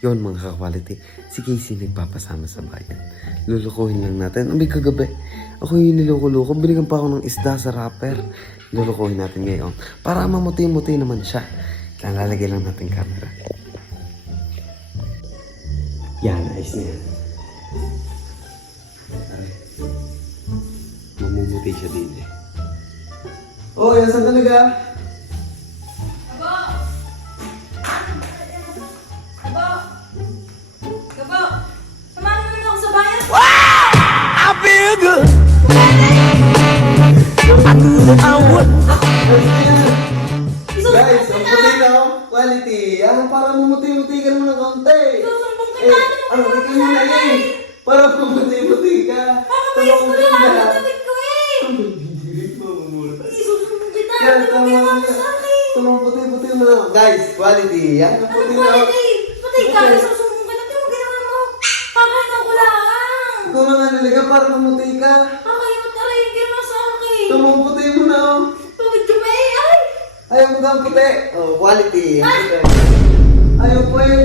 Yun mga ka-quality, si Casey nagpapasama sa bayan. Lulukuhin lang natin. Ang kagabi, ako yung niloko-loko. Binigyan pa ako ng isda sa wrapper. Lulukuhin natin ngayon. Para mamuti-muti naman siya. Lalagay lang natin camera. Yan, ayos na yan. Mamumuti siya din eh. Oh, yan saan talaga? Guys, ang puti na oh. Quality. Para mumuti-muti ka naman ng konti. Susumbong kita. Ano ikaw yun na yan? Para mumuti-muti ka. Mamamayas mo na. Matapit ko eh. Hindi mo mamumula. Susumbong kita. Yan, Hindi mo sa akin. Tumang puti-puti mo na. Guys, quality. Yan, ang puti na oh. Patay ka. Susumbong ka na. Ito, ginawa mo. Kakain ko lang. Ikaw na nga nalaga para mamuti ka. Kakain mo taray. Yung ginawa sa akin. Tumang puti mo na oh. Tawid ka ba eh. Ay. Ayaw mo ka ang puti. Oh, quality. Ang puti. Ayaw po eh.